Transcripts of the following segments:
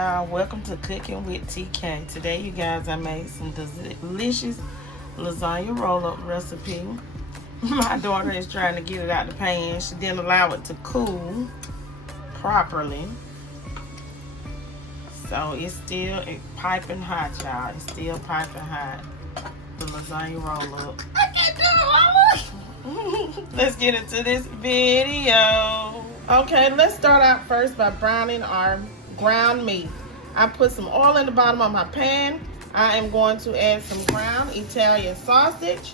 y'all, welcome to Cooking with TK. Today you guys, I made some delicious lasagna roll-up recipe. My daughter is trying to get it out the pan. She didn't allow it to cool properly. So it's still piping hot, y'all. It's still piping hot. The lasagna roll-up. I can't do it, Mama. Let's get into this video. Okay, let's start out first by browning our ground meat. I put some oil in the bottom of my pan. I am going to add some ground Italian sausage.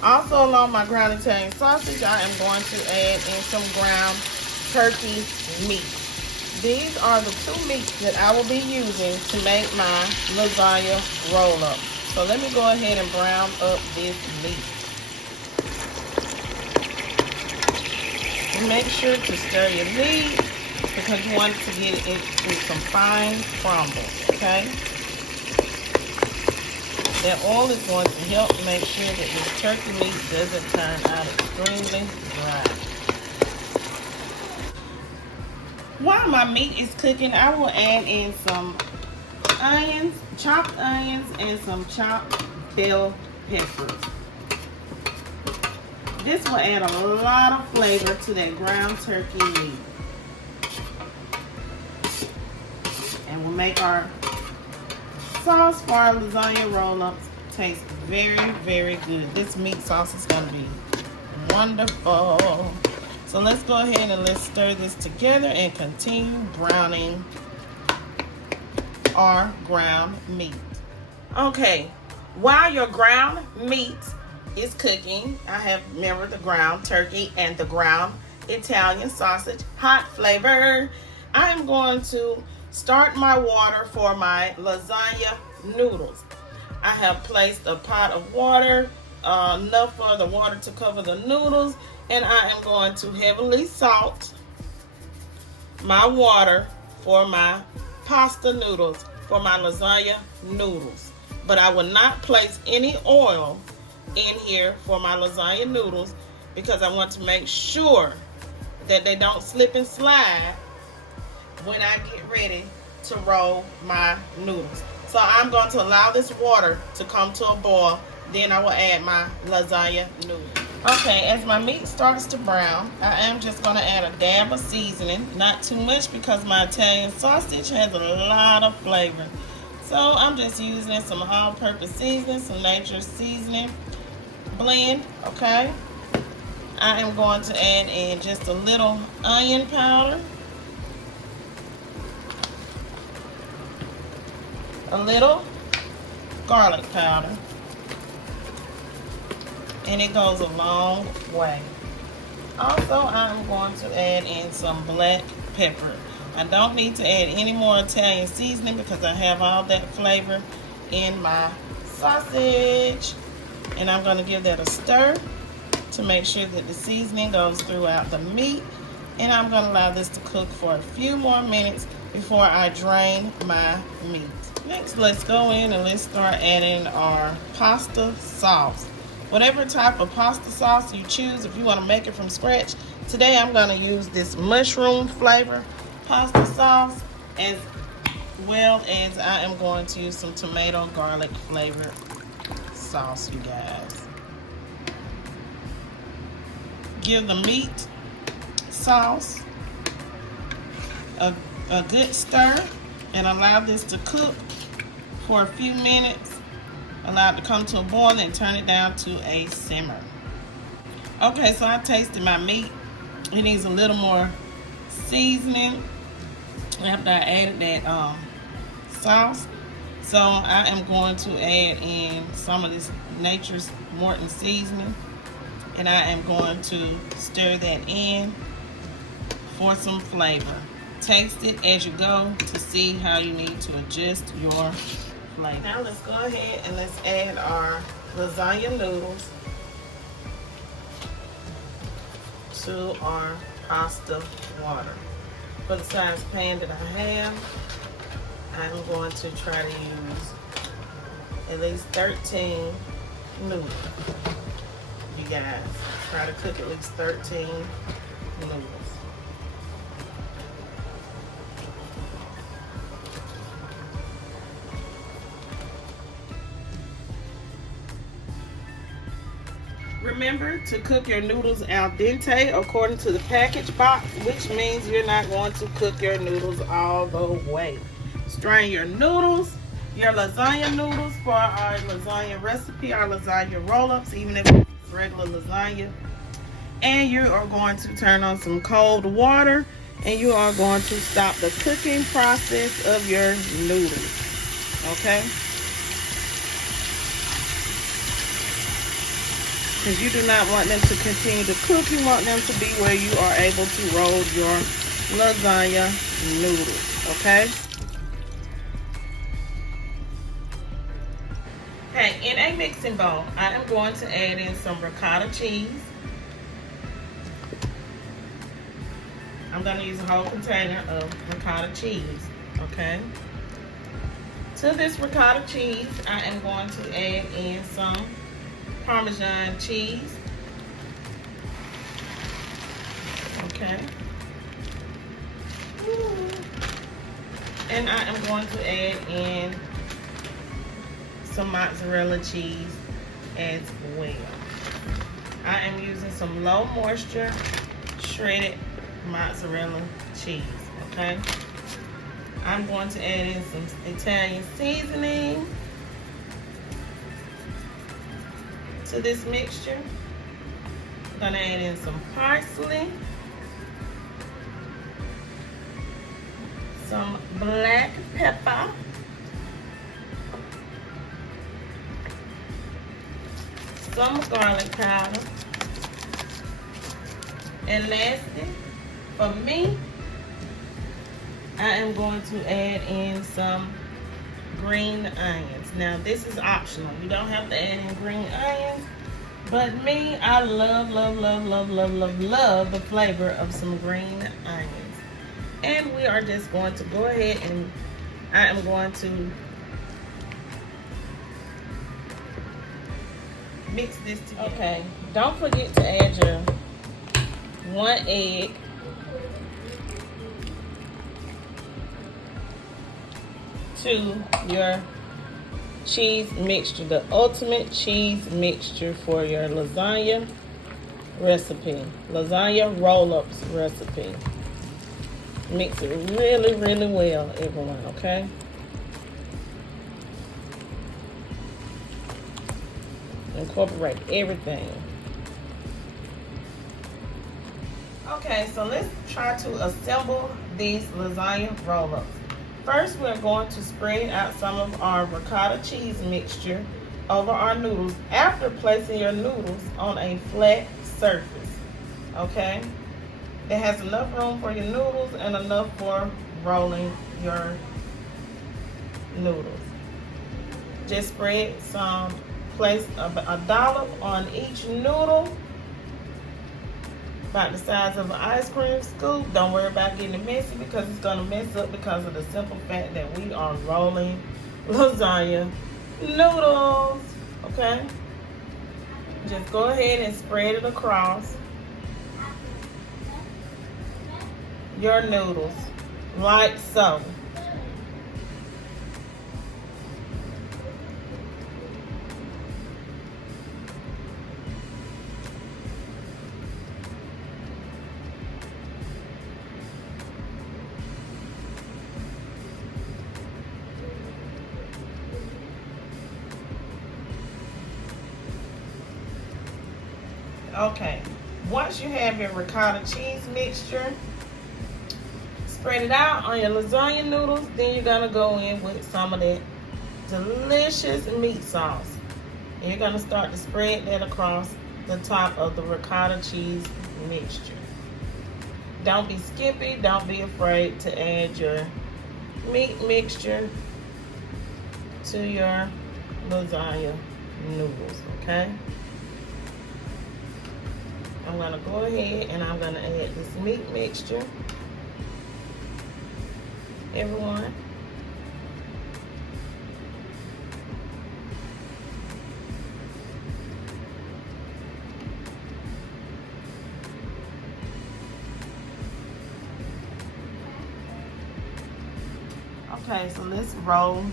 Also along my ground Italian sausage, I am going to add in some ground turkey meat. These are the two meats that I will be using to make my lasagna roll-up. So let me go ahead and brown up this meat. And make sure to stir your meat because you want to get it into some fine crumble, okay? That oil is going to help make sure that this turkey meat doesn't turn out extremely dry. While my meat is cooking, I will add in some onions, chopped onions, and some chopped bell peppers. This will add a lot of flavor to that ground turkey meat. And will make our sauce for our lasagna roll-ups taste very, very good. This meat sauce is going to be wonderful. So let's go ahead and let's stir this together and continue browning our ground meat. Okay, while your ground meat is cooking, I have, remember, the ground turkey and the ground Italian sausage, hot flavor. I am going to start my water for my lasagna noodles. I have placed a pot of water, enough for the water to cover the noodles, and I am going to heavily salt my water for my pasta noodles, for my lasagna noodles. But I will not place any oil in here for my lasagna noodles because I want to make sure that they don't slip and slide when I get ready to roll my noodles. So I'm going to allow this water to come to a boil, then I will add my lasagna noodles. Okay, as my meat starts to brown, I am just going to add a dab of seasoning, not too much because my Italian sausage has a lot of flavor. So I'm just using some all-purpose seasoning, some nature's seasoning blend, okay? I am going to add in just a little onion powder, a little garlic powder, and it goes a long way. Also, I'm going to add in some black pepper. I don't need to add any more Italian seasoning because I have all that flavor in my sausage. And I'm going to give that a stir to make sure that the seasoning goes throughout the meat. And I'm going to allow this to cook for a few more minutes before I drain my meat. Next, let's go in and let's start adding our pasta sauce. Whatever type of pasta sauce you choose, if you want to make it from scratch. Today I'm going to use this mushroom flavor pasta sauce, as well as I am going to use some tomato garlic flavored sauce, you guys. Give the meat sauce a good stir and allow this to cook for a few minutes. Allow it to come to a boil and turn it down to a simmer. Okay, so I tasted my meat. It needs a little more seasoning after I added that sauce. So I am going to add in some of this Nature's Morton seasoning, and I am going to stir that in for some flavor. Taste it as you go to see how you need to adjust your flavor. Now let's go ahead and let's add our lasagna noodles to our pasta water. For the size pan that I have, I'm going to try to use at least 13 noodles. You guys, try to cook at least 13 noodles. Remember to cook your noodles al dente according to the package box, which means you're not going to cook your noodles all the way. Strain your noodles, your lasagna noodles for our lasagna recipe, our lasagna roll-ups, even if it's regular lasagna. And you are going to turn on some cold water, and you are going to stop the cooking process of your noodles. Okay? Because you do not want them to continue to cook. You want them to be where you are able to roll your lasagna noodles. Okay? Okay, in a mixing bowl, I am going to add in some ricotta cheese. I'm going to use a whole container of ricotta cheese. Okay? To this ricotta cheese, I am going to add in some Parmesan cheese. Okay. And I am going to add in some mozzarella cheese as well. I am using some low moisture shredded mozzarella cheese. Okay. I'm going to add in some Italian seasoning to this mixture. I'm gonna add in some parsley, some black pepper, some garlic powder, and lastly, for me, I am going to add in some green onions. Now this is optional. You don't have to add in green onions, but me, I love the flavor of some green onions. And we are just going to go ahead and I am going to mix this together. Okay, don't forget to add your 1 egg, to your cheese mixture, the ultimate cheese mixture for your lasagna recipe, lasagna roll-ups recipe. Mix it really well, everyone, okay? Incorporate everything. Okay, so let's try to assemble these lasagna roll-ups. First, we're going to spread out some of our ricotta cheese mixture over our noodles after placing your noodles on a flat surface. Okay? It has enough room for your noodles and enough for rolling your noodles. Just spread some, place a dollop on each noodle, about the size of an ice cream scoop. Don't worry about getting it messy because it's going to mess up because of the simple fact that we are rolling lasagna noodles. Okay? Just go ahead and spread it across your noodles like so. Okay, once you have your ricotta cheese mixture, spread it out on your lasagna noodles. Then you're gonna go in with some of that delicious meat sauce. And you're gonna start to spread that across the top of the ricotta cheese mixture. Don't be skippy, don't be afraid to add your meat mixture to your lasagna noodles, okay? I'm gonna go ahead and I'm gonna add this meat mixture, everyone. Okay, so let's roll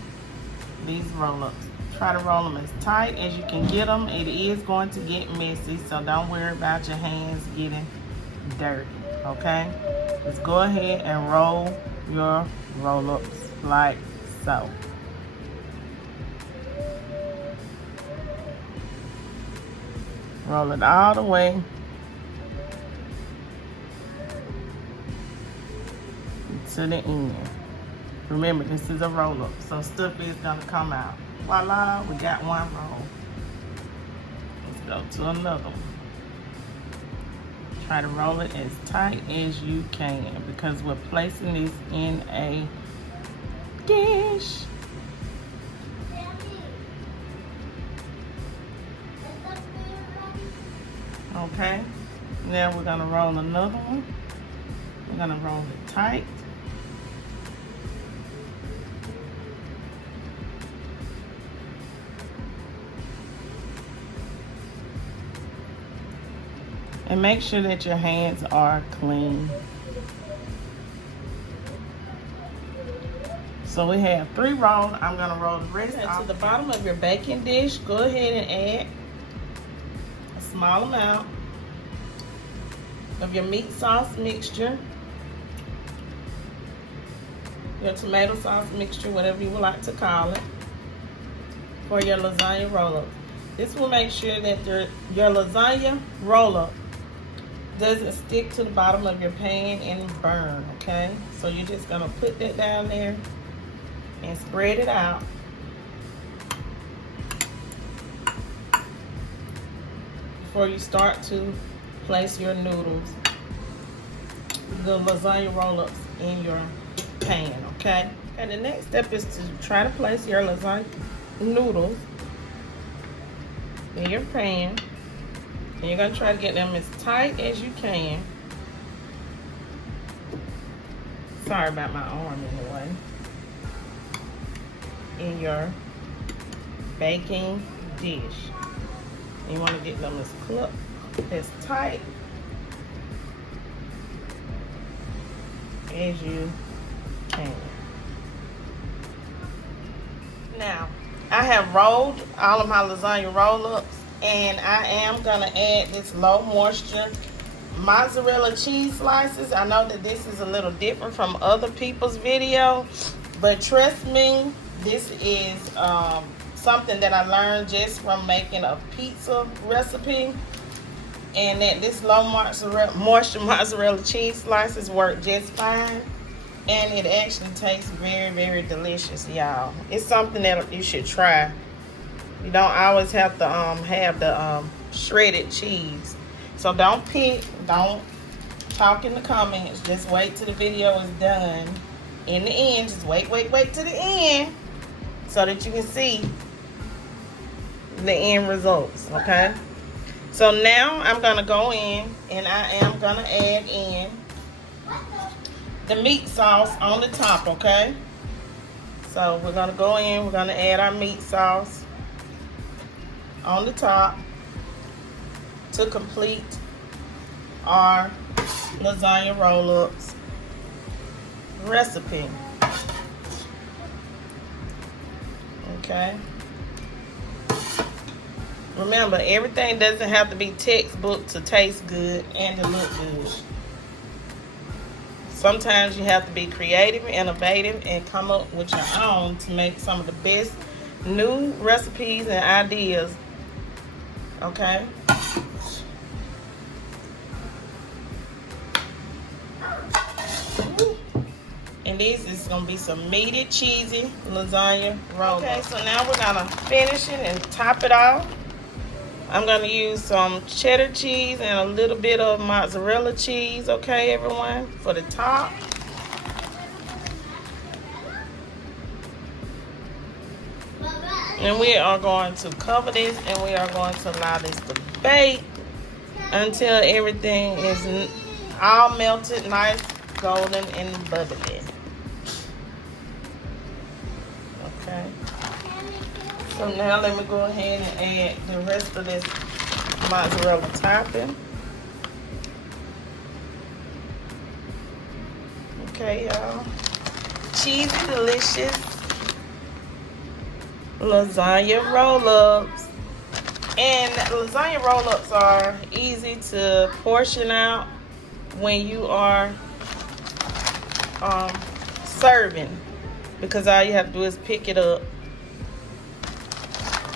these roll-ups. Try to roll them as tight as you can get them. It is going to get messy, so don't worry about your hands getting dirty, okay? Just go ahead and roll your roll-ups like so. Roll it all the way to the end. Remember, this is a roll-up, so stuff is gonna come out. Voila, we got one roll. Let's go to another one. Try to roll it as tight as you can because we're placing this in a dish. Okay, now we're gonna roll another one. We're gonna roll it tight. And make sure that your hands are clean. So we have 3 rolled. I'm gonna roll the rest to the bottom of your baking dish. Go ahead and add a small amount of your meat sauce mixture, your tomato sauce mixture, whatever you would like to call it, for your lasagna roll-up. This will make sure that your lasagna roll-up doesn't stick to the bottom of your pan and burn, okay? So you're just gonna put that down there and spread it out. Before you start to place your noodles, the lasagna roll-ups in your pan, okay? And the next step is to try to place your lasagna noodles in your pan. And you're gonna try to get them as tight as you can. Sorry about my arm in the way. In your baking dish. You wanna get them as tight as you can. Now, I have rolled all of my lasagna roll-ups, and I am gonna add this low moisture mozzarella cheese slices. I know that this is a little different from other people's video, but trust me, this is something that I learned just from making a pizza recipe, and that this low moisture mozzarella cheese slices work just fine, and it actually tastes very, very delicious, y'all. It's something that you should try. You don't always have to have the shredded cheese. So don't talk in the comments. Just wait till the video is done. In the end, just wait to the end so that you can see the end results, okay? So now I'm gonna go in and I am gonna add in the meat sauce on the top, okay? So we're gonna go in, we're gonna add our meat sauce on the top to complete our lasagna roll-ups recipe. Okay. Remember, everything doesn't have to be textbook to taste good and to look good. Sometimes you have to be creative, innovative, and come up with your own to make some of the best new recipes and ideas. Okay. And this is gonna be some meaty, cheesy lasagna roll. Okay, so now we're gonna finish it and top it off. I'm gonna use some cheddar cheese and a little bit of mozzarella cheese, okay, everyone, for the top. And we are going to cover this and we are going to allow this to bake until everything is all melted, nice, golden, and bubbly. Okay. So now let me go ahead and add the rest of this mozzarella topping. Okay, y'all. Cheesy, delicious lasagna roll-ups. And lasagna roll-ups are easy to portion out when you are serving, because all you have to do is pick it up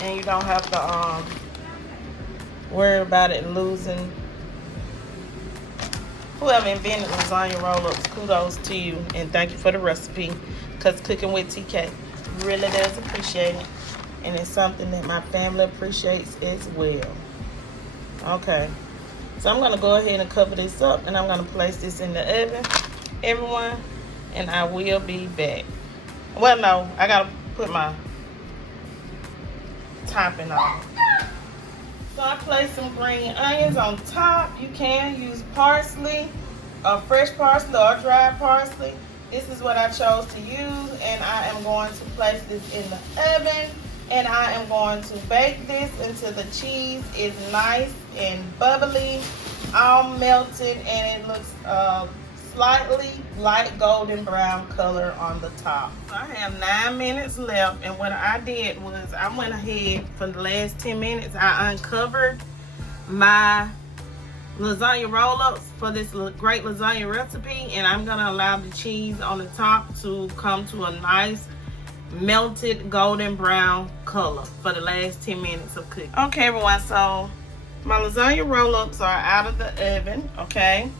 and you don't have to worry about it losing. Whoever invented lasagna roll-ups, kudos to you, and thank you for the recipe, because cooking with TK really does appreciate it, and it's something that my family appreciates as well. Okay, so I'm gonna go ahead and cover this up, and I'm gonna place this in the oven, everyone, and I will be back. Well, no, I gotta put my topping on. So I placed some green onions on top. You can use parsley, fresh parsley or dried parsley. This is what I chose to use, and I am going to place this in the oven, and I am going to bake this until the cheese is nice and bubbly, all melted, and it looks slightly light golden brown color on the top. So I have 9 minutes left, and what I did was I went ahead for the last 10 minutes. I uncovered my lasagna roll-ups for this great lasagna recipe, and I'm gonna allow the cheese on the top to come to a nice melted golden brown color for the last 10 minutes of cooking. Okay, everyone, so my lasagna roll-ups are out of the oven, okay?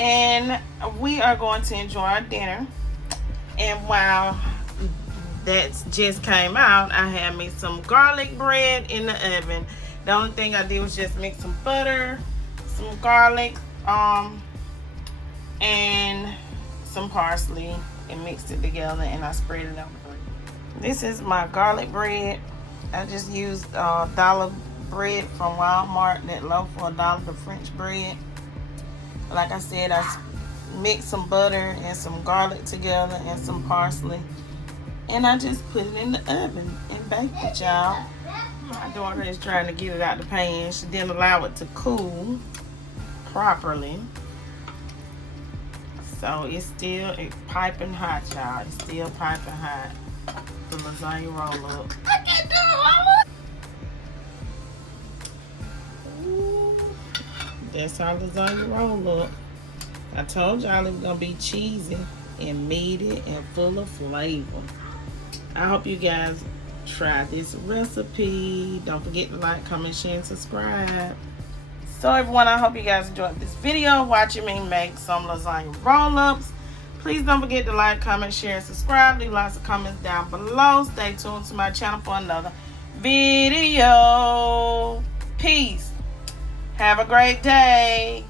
And we are going to enjoy our dinner. And while that just came out, I had me some garlic bread in the oven. The only thing I did was just mix some butter, some garlic, and some parsley, and mixed it together, and I spread it on the bread. This is my garlic bread. I just used dollar bread from Walmart, that loaf for $1, the French bread. Like I said, I mixed some butter and some garlic together and some parsley, and I just put it in the oven and baked it, y'all. My daughter is trying to get it out the pan. She didn't allow it to cool properly, so it's still piping hot, y'all. It's still piping hot. The lasagna roll up. I can't do it, Mama. That's our lasagna roll up. I told y'all it was gonna be cheesy and meaty and full of flavor. I hope you guys try this recipe. Don't forget to like, comment, share, and subscribe. So everyone, I hope you guys enjoyed this video watching me make some lasagna roll-ups. Please don't forget to like, comment, share, and subscribe. Leave lots of comments down below. Stay tuned to my channel for another video. Peace. Have a great day.